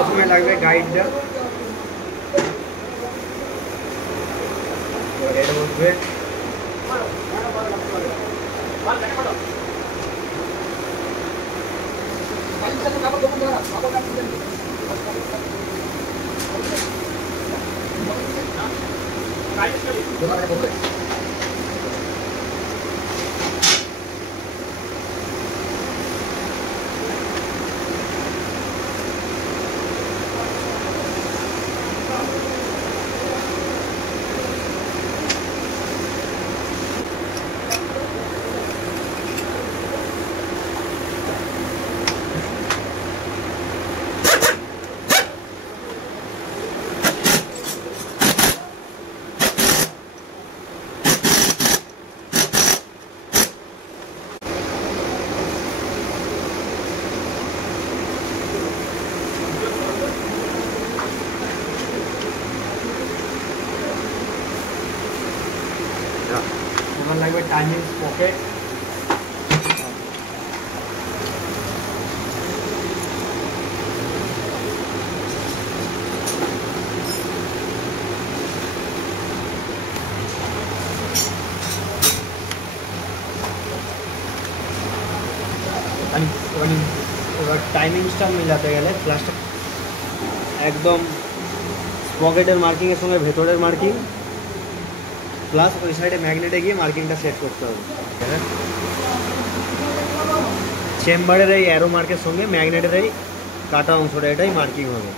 প্রথমে লাগবে গাইডটা, এর মধ্যে লাগবে টাইমিং পকেট, এবার টাইমিংসটা মিলাতে গেলে প্লাসটা একদম পকেটের মার্কিংয়ের সঙ্গে ভেতরের মার্কিং প্লাস ওই সাইডে ম্যাগনেটে গিয়ে মার্কিংটা সেট করতে হবে। চেম্বারের এই অ্যারো মার্কের সঙ্গে ম্যাগনেটের এই কাটা অংশটা এটাই মার্কিং হবে,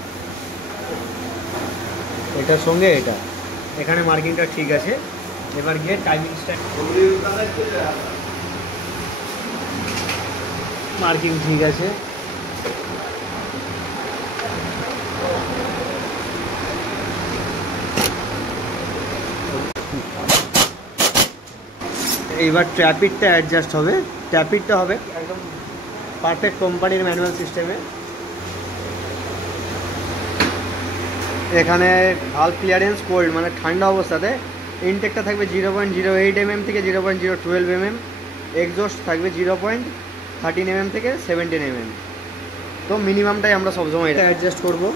এটার সঙ্গে এটা এখানে মার্কিংটা ঠিক আছে। এবার গিয়ে টাইমিংসটা মার্কিং ঠিক আছে, এইবার ট্র্যাপিডটা অ্যাডজাস্ট হবে। ট্র্যাপিডটা হবে একদম পারফেক্ট কোম্পানির ম্যানুয়াল সিস্টেমে। এখানে ভালভ ক্লিয়ারেন্স কোল্ড মানে ঠান্ডা অবস্থাতে ইনটেকটা থাকবে 0.08 mm থেকে 0.012 mm, এক্সজস্ট থাকবে 0.13 mm থেকে 17 mm। তো মিনিমামটাই আমরা সবসময় এটা অ্যাডজাস্ট করবো।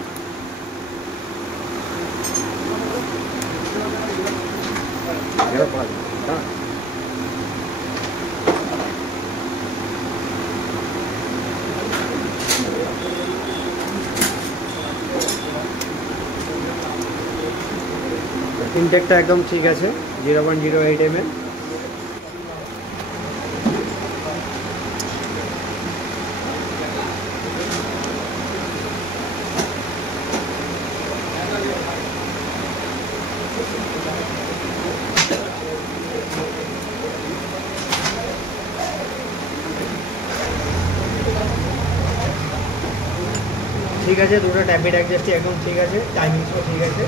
ইনটেকটা একদম ঠিক আছে 0.08 mm। ঠিক আছে, দুটো ট্যাপিড অ্যাডজাস্টই একদম ঠিক আছে, টাইমিংসও ঠিক আছে।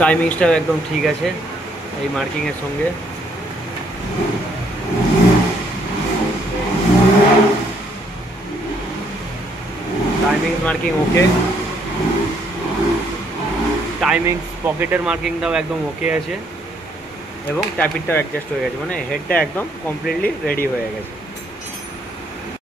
টাইমিংসটাও একদম ঠিক আছে এই মার্কিংয়ের সঙ্গে। টাইমিংস মার্কিং ওকে, টাইমিংস পকেটের মার্কিংটাও একদম ওকে আছে এবং ট্যাপিডটাও অ্যাডজাস্ট হয়ে গেছে, মানে হেডটা একদম কমপ্লিটলি রেডি হয়ে গেছে।